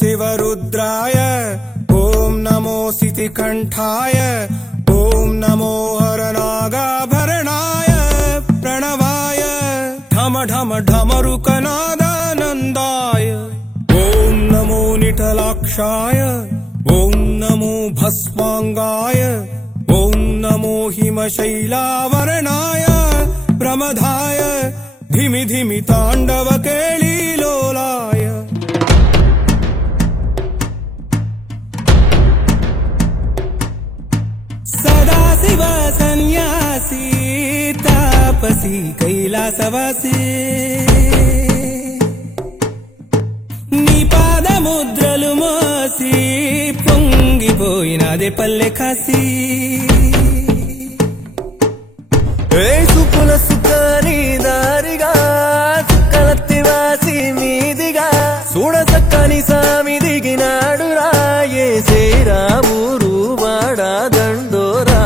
शिवरुद्राय ॐ नमो सितिकण्ठाय ॐ नमो हरनागाभरणाय प्रणवाय ढम ढम ढमरुकनादानन्दाय ॐ नमो निटलाक्षाय ॐ नमो भस्मांगाय ॐ नमो हिमशैलावरणाय प्रमदाय धिमि धिमि ताण्डव केळीलोलाय सदाशिव सन्यासी तापसी कैलासवासी नी पादमुद्रलु मोसी పొంగిపోయినదే పల్లె కాసి సుపుల సుఖాని దారిగా చుక్కలత్తి వాసి మీదిగా చూడ చక్కని సామి దిగినాడు రాయే శ్రీరామురు వాడా దండోరా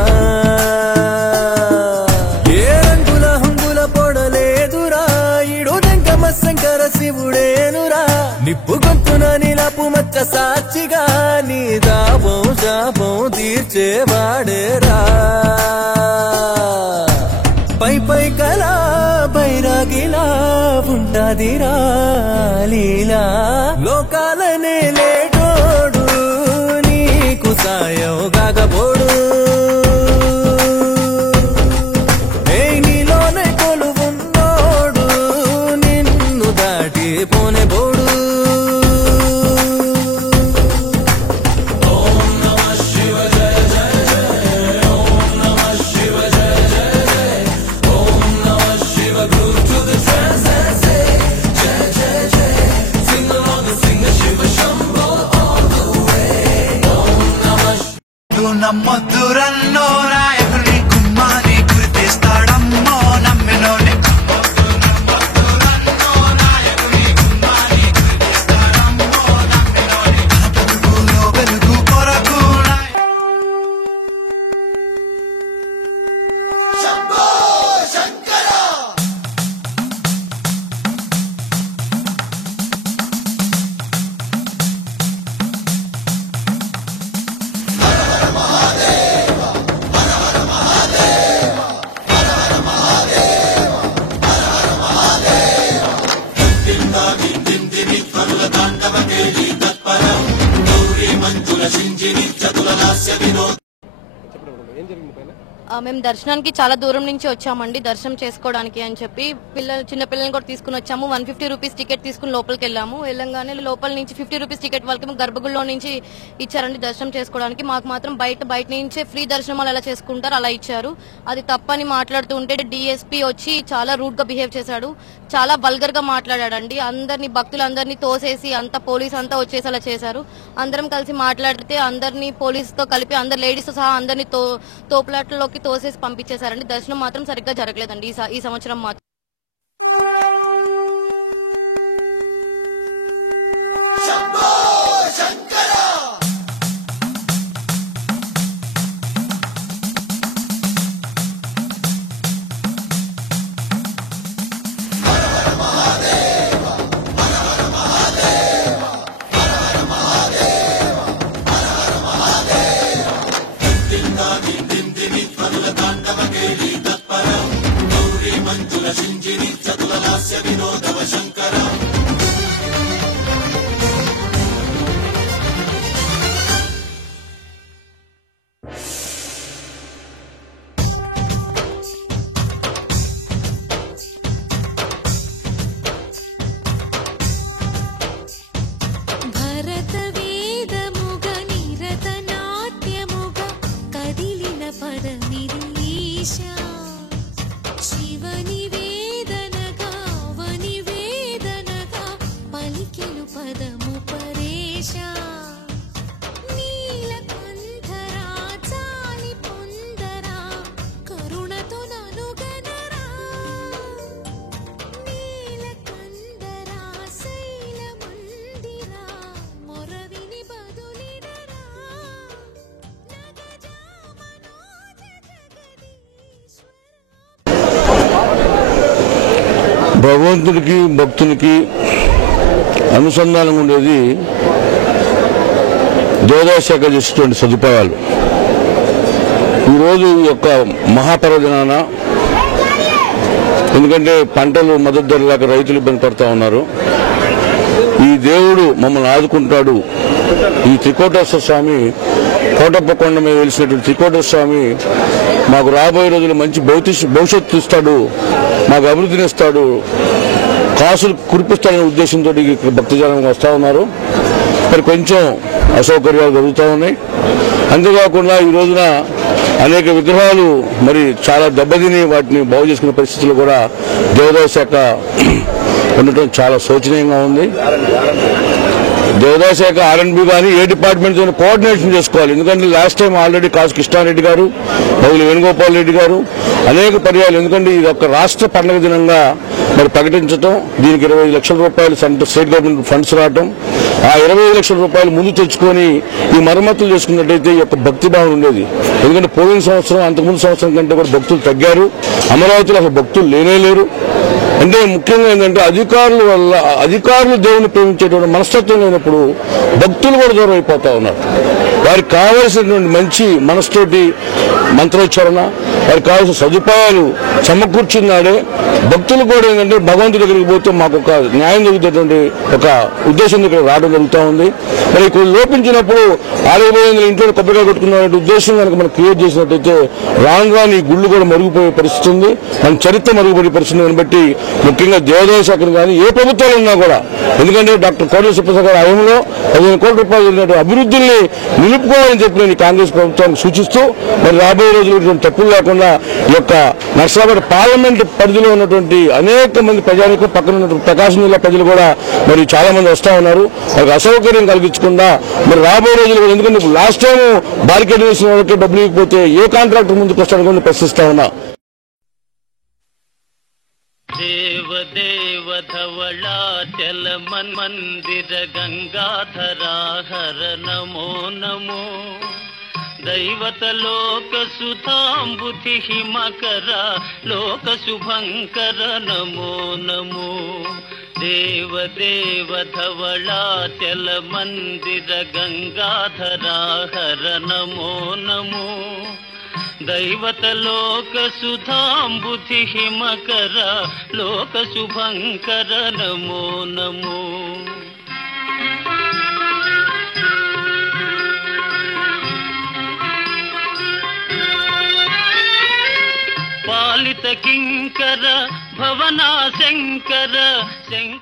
ఏ రంగుల హంగుల పొడలేదురా ఇడు దంకమ శంకర శివుడేనురా నిప్పు గొంతున నిలపు మచ్చ సాక్షిగా నీ దాపం శాపం తీర్చేవాడేరా పై పై కలా బైరాగిలా ఉంటదిరా లీలా లోకాలనే లేటోడు నీకు సాయం కాకపోడు నీలోనే కొలువున్నోడు నిన్ను దాటి పోనే బోడు నమ్మొద్దురన్నో నాయకుని కుమ్మాని గుర్తిస్తాడమ్మో నమ్మినోని నమ్మొద్దురన్నో నాయకుని కుమ్మాని గుర్తిస్తాడమ్మో నమ్మినోని వెలుగులో వెలుగు కొరకు శంభో శంకర మేము దర్శనానికి చాలా దూరం నుంచి వచ్చామండి దర్శనం చేసుకోవడానికి అని చెప్పి చిన్న పిల్లల్ని కూడా తీసుకుని వచ్చాము 150 రూపీస్ టికెట్ తీసుకుని లోపలికి వెళ్ళాము వెళ్ళంగానే లోపల నుంచి 50 రూపీస్ టికెట్ వాళ్ళకి గర్భగుడిలో నుంచి ఇచ్చారండి దర్శనం చేసుకోవడానికి మాకు మాత్రం బయట నుంచే ఫ్రీ దర్శనం ఎలా చేసుకుంటారు అలా ఇచ్చారు అది తప్పని మాట్లాడుతూ ఉంటే డిఎస్పీ వచ్చి చాలా రూడ్ గా బిహేవ్ చేశాడు చాలా వల్గర్ గా మాట్లాడాడండి అందరినీ భక్తులందరినీ తోసేసి అంత పోలీస్ అంతా వచ్చేసి అలా చేశారు అందరం కలిసి మాట్లాడితే అందరినీ పోలీసుతో కలిపి అందరు లేడీస్ తో సహా అందరినీ తోపులాట్లలోకి తోసేసి పంపించేశారండి దర్శనం మాత్రం సరిగ్గా జరగలేదండి ఈ సంవత్సరం మాత్రం భగవంతుడికి భక్తునికి అనుసంధానం ఉండేది దేవాదాయ శాఖ చేసేటువంటి సదుపాయాలు ఈరోజు ఈ యొక్క మహాపర్వదినాన, ఎందుకంటే పంటలు మద్దతు ధర లేక రైతులు ఇబ్బంది పడుతూ ఉన్నారు. ఈ దేవుడు మమ్మల్ని ఆదుకుంటాడు. ఈ త్రికోటేశ్వర స్వామి, కోటప్ప కొండ మీద వెలిసినటువంటి త్రికోటేశ్వర స్వామి మాకు రాబోయే రోజులు మంచి భవిష్యత్తు ఇస్తాడు, మాకు అభివృద్ధిని ఇస్తాడు, కాసులు కురిపిస్తాడనే ఉద్దేశంతో భక్తజనం వస్తూ ఉన్నారు. మరి కొంచెం అసౌకర్యాలు జరుగుతూ ఉన్నాయి. అంతేకాకుండా ఈ రోజున అనేక విగ్రహాలు మరి చాలా దెబ్బతిని వాటిని బాగు చేసుకునే పరిస్థితులు కూడా దేవాదాయ శాఖ ఉండటం చాలా శోచనీయంగా ఉంది. దేవాదాయ శాఖ R&B కానీ ఏ డిపార్ట్మెంట్తో కోఆర్డినేషన్ చేసుకోవాలి. ఎందుకంటే లాస్ట్ టైం ఆల్రెడీ కాసు కృష్ణారెడ్డి గారు, బౌలి వేణుగోపాల్ రెడ్డి గారు అనేక పర్యాలు, ఎందుకంటే ఇది ఒక రాష్ట్ర పండుగ దినంగా మరి ప్రకటించడం, దీనికి 25 లక్షల రూపాయలు స్టేట్ గవర్నమెంట్ ఫండ్స్ రావడం, ఆ 25 లక్షల రూపాయలు ముందు తెచ్చుకొని ఈ మరమ్మతులు చేసుకున్నట్టయితే ఈ యొక్క భక్తిభావం ఉండేది. ఎందుకంటే పోయిన సంవత్సరం, అంతకుముందు సంవత్సరం కంటే కూడా భక్తులు తగ్గారు. అమరావతిలో అసలు భక్తులు లేనేలేరు. అంటే ముఖ్యంగా ఏంటంటే అధికారులు దేవుని ప్రేమించేటువంటి మనస్తత్వం లేనప్పుడు భక్తులు కూడా దూరం అయిపోతా ఉన్నారు. వారికి కావలసినటువంటి మంచి మనసుతోటి మంత్రోచ్చారణ, వారికి కావాల్సిన సదుపాయాలు సమకూర్చున్నాడే భక్తులు కూడా ఏంటంటే భగవంతుడి దగ్గరికి పోతే మాకు ఒక న్యాయం జరుగుతున్నటువంటి ఒక ఉద్దేశం ఇక్కడ రావడం జరుగుతూ ఉంది. మరి ఇక్కడ లోపించినప్పుడు 6,500 ఇంట్లో కొబ్బరికాయ కొట్టుకున్న ఉద్దేశం కనుక మనం క్రియేట్ చేసినట్టయితే రాను రాని ఈ గుళ్ళు కూడా మరుగుపోయే పరిస్థితి ఉంది, మన చరిత్ర మరుగుపడే పరిస్థితిని బట్టి ముఖ్యంగా దేవాదాయ శాఖను కానీ ఏ ప్రభుత్వాలు ఉన్నా కూడా, ఎందుకంటే డాక్టర్ కోడెల సుప్రసాద్ గారి హయాంలో 15 కోట్ల రూపాయలు అభివృద్ధిని నిలుపుకోవాలని చెప్పి నేను కాంగ్రెస్ ప్రభుత్వానికి సూచిస్తూ, మరి రాబోయే రోజుల్లో తప్పులు లేకుండా ఈ యొక్క నర్సాపేట పార్లమెంట్ పరిధిలో ఉన్నటువంటి అనేక మంది ప్రజానికి పక్కన ఉన్నటువంటి ప్రకాశం జిల్లా ప్రజలు కూడా మరి చాలా మంది వస్తా ఉన్నారు. వారికి అసౌకర్యం కలిగించకుండా మరి రాబోయే రోజులు, ఎందుకంటే లాస్ట్ టైం బారికేడ్ వేసిన వాళ్ళకి డబ్బులు ఇవ్వకపోతే ఏ కాంట్రాక్టర్ ముందుకు వస్తాడని ప్రశ్నిస్తా ఉన్నా. దేవదేవ ధవళాచల మందిర గంగాధరా హర నమో నమో, దైవత లోక సుధాంబుధి హిమకర లోక శుభంకర నమో నమో. దేవదేవ ధవళాచల మందిర గంగాధరా హర నమో నమో, దైవత లోక సుధాంబుధి హిమకర లోక శుభంకర నమో నమో. పాలిత కింకర భవనా శంకర శంకర